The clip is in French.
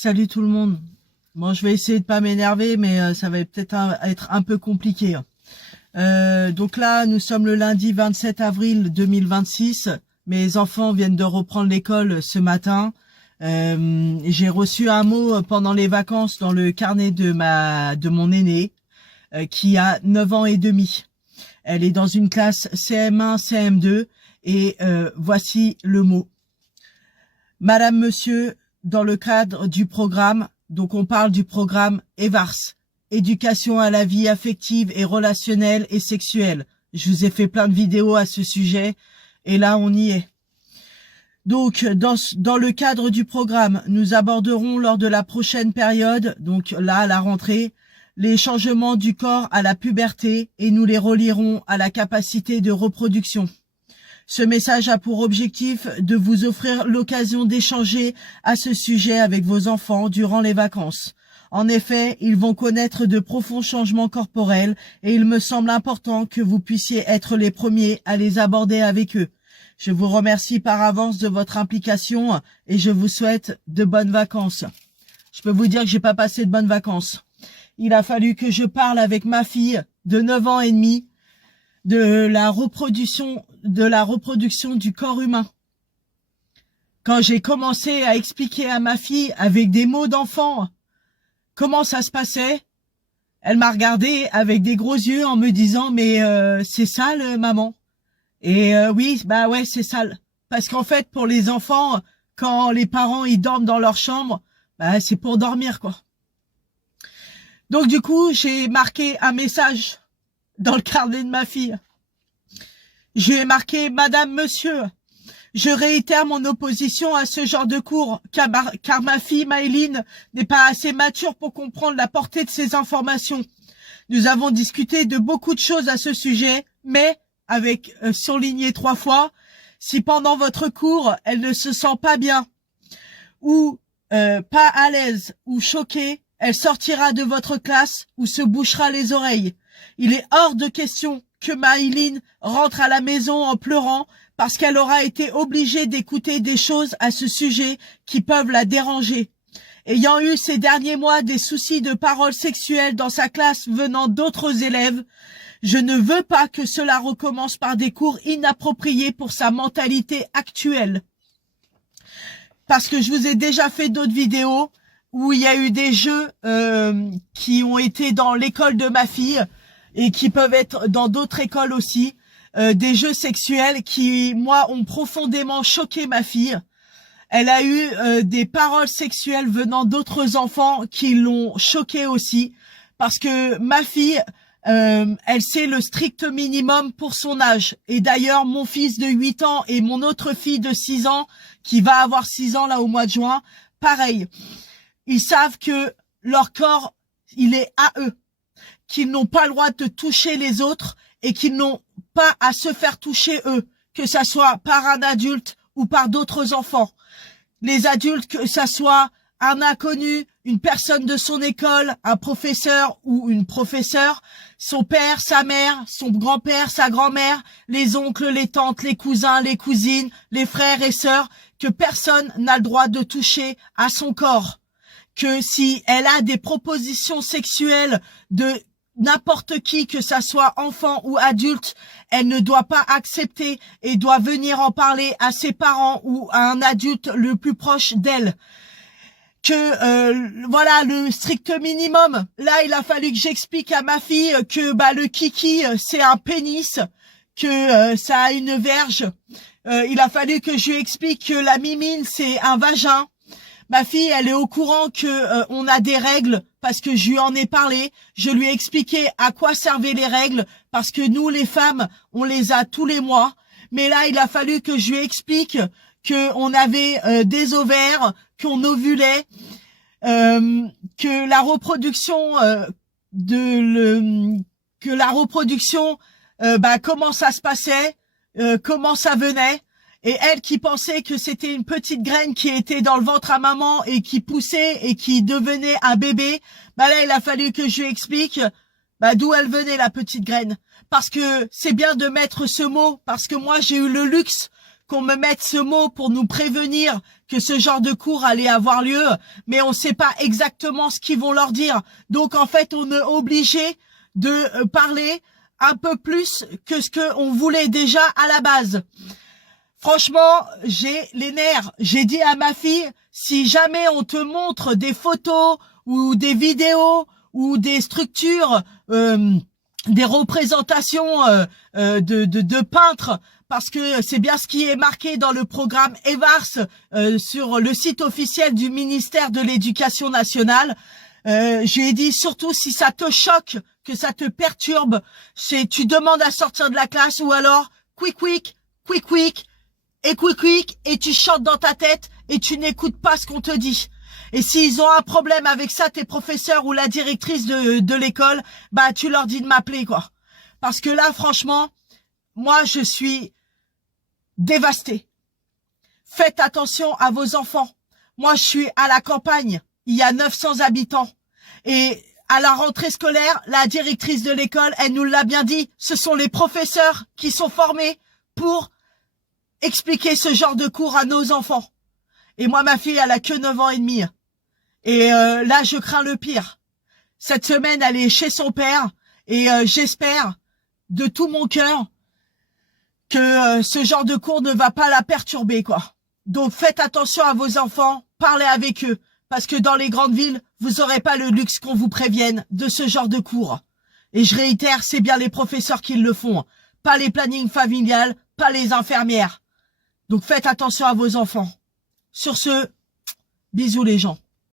Salut tout le monde. Bon, je vais essayer de pas m'énerver, mais ça va peut-être être un peu compliqué. Donc là, nous sommes le lundi 27 avril 2026. Mes enfants viennent de reprendre l'école ce matin. J'ai reçu un mot pendant les vacances dans le carnet de mon aînée, qui a 9 ans et demi. Elle est dans une classe CM1, CM2, et voici le mot. Madame, monsieur, dans le cadre du programme, donc on parle du programme EVARS, éducation à la vie affective et relationnelle et sexuelle. Je vous ai fait plein de vidéos à ce sujet et là on y est. Donc dans le cadre du programme, nous aborderons lors de la prochaine période, donc là à la rentrée, les changements du corps à la puberté et nous les relierons à la capacité de reproduction. Ce message a pour objectif de vous offrir l'occasion d'échanger à ce sujet avec vos enfants durant les vacances. En effet, ils vont connaître de profonds changements corporels et il me semble important que vous puissiez être les premiers à les aborder avec eux. Je vous remercie par avance de votre implication et je vous souhaite de bonnes vacances. Je peux vous dire que j'ai pas passé de bonnes vacances. Il a fallu que je parle avec ma fille de 9 ans et demi de la reproduction du corps humain. Quand j'ai commencé à expliquer à ma fille avec des mots d'enfant comment ça se passait, elle m'a regardé avec des gros yeux en me disant mais c'est sale maman. Et oui, bah ouais, c'est sale parce qu'en fait pour les enfants, quand les parents ils dorment dans leur chambre, bah c'est pour dormir quoi. Donc du coup, j'ai marqué un message dans le carnet de ma fille. Je lui ai marqué « Madame, Monsieur, je réitère mon opposition à ce genre de cours, car ma fille Maëline n'est pas assez mature pour comprendre la portée de ces informations. Nous avons discuté de beaucoup de choses à ce sujet, mais, avec surligné 3 fois, si pendant votre cours, elle ne se sent pas bien, ou pas à l'aise, ou choquée, elle sortira de votre classe ou se bouchera les oreilles. Il est hors de question que Maëline rentre à la maison en pleurant parce qu'elle aura été obligée d'écouter des choses à ce sujet qui peuvent la déranger. Ayant eu ces derniers mois des soucis de paroles sexuelles dans sa classe venant d'autres élèves, je ne veux pas que cela recommence par des cours inappropriés pour sa mentalité actuelle. Parce que je vous ai déjà fait d'autres vidéos où il y a eu des jeux qui ont été dans l'école de ma fille et qui peuvent être dans d'autres écoles aussi, des jeux sexuels qui, moi, ont profondément choqué ma fille. Elle a eu des paroles sexuelles venant d'autres enfants qui l'ont choquée aussi, parce que ma fille, elle sait le strict minimum pour son âge. Et d'ailleurs, mon fils de 8 ans et mon autre fille de 6 ans, qui va avoir 6 ans là au mois de juin, pareil. Ils savent que leur corps, il est à eux, qu'ils n'ont pas le droit de toucher les autres et qu'ils n'ont pas à se faire toucher eux, que ça soit par un adulte ou par d'autres enfants. Les adultes, que ça soit un inconnu, une personne de son école, un professeur ou une professeure, son père, sa mère, son grand-père, sa grand-mère, les oncles, les tantes, les cousins, les cousines, les frères et sœurs, que personne n'a le droit de toucher à son corps. Que si elle a des propositions sexuelles de n'importe qui, que ça soit enfant ou adulte, elle ne doit pas accepter et doit venir en parler à ses parents ou à un adulte le plus proche d'elle. Que voilà le strict minimum. Là, il a fallu que j'explique à ma fille que le kiki c'est un pénis, que ça a une verge. Il a fallu que je lui explique que la mimine c'est un vagin. Ma fille, elle est au courant que on a des règles parce que je lui en ai parlé. Je lui ai expliqué à quoi servaient les règles parce que nous, les femmes, on les a tous les mois. Mais là, il a fallu que je lui explique que on avait des ovaires, qu'on ovulait, que la reproduction comment ça se passait, comment ça venait. Et elle qui pensait que c'était une petite graine qui était dans le ventre à maman et qui poussait et qui devenait un bébé, là il a fallu que je lui explique d'où elle venait la petite graine. Parce que c'est bien de mettre ce mot, parce que moi j'ai eu le luxe qu'on me mette ce mot pour nous prévenir que ce genre de cours allait avoir lieu, mais on sait pas exactement ce qu'ils vont leur dire. Donc en fait, on est obligé de parler un peu plus que ce qu'on voulait déjà à la base. Franchement, j'ai les nerfs. J'ai dit à ma fille, si jamais on te montre des photos ou des vidéos ou des structures, des représentations de peintres, parce que c'est bien ce qui est marqué dans le programme EVARS sur le site officiel du ministère de l'Éducation nationale. Je lui ai dit, surtout si ça te choque, que ça te perturbe, tu demandes à sortir de la classe ou alors quick, et tu chantes dans ta tête et tu n'écoutes pas ce qu'on te dit. Et s'ils ont un problème avec ça, tes professeurs ou la directrice de l'école, bah tu leur dis de m'appeler, quoi. Parce que là, franchement, moi je suis dévastée. Faites attention à vos enfants. Moi je suis à la campagne, il y a 900 habitants. Et à la rentrée scolaire, la directrice de l'école, elle nous l'a bien dit, ce sont les professeurs qui sont formés pour expliquer ce genre de cours à nos enfants. Et moi, ma fille, elle a que 9 ans et demi. Et là, je crains le pire. Cette semaine, elle est chez son père. Et j'espère de tout mon cœur que ce genre de cours ne va pas la perturber, quoi. Donc, faites attention à vos enfants. Parlez avec eux. Parce que dans les grandes villes, vous n'aurez pas le luxe qu'on vous prévienne de ce genre de cours. Et je réitère, c'est bien les professeurs qui le font. Pas les plannings familiales, pas les infirmières. Donc faites attention à vos enfants. Sur ce, bisous les gens.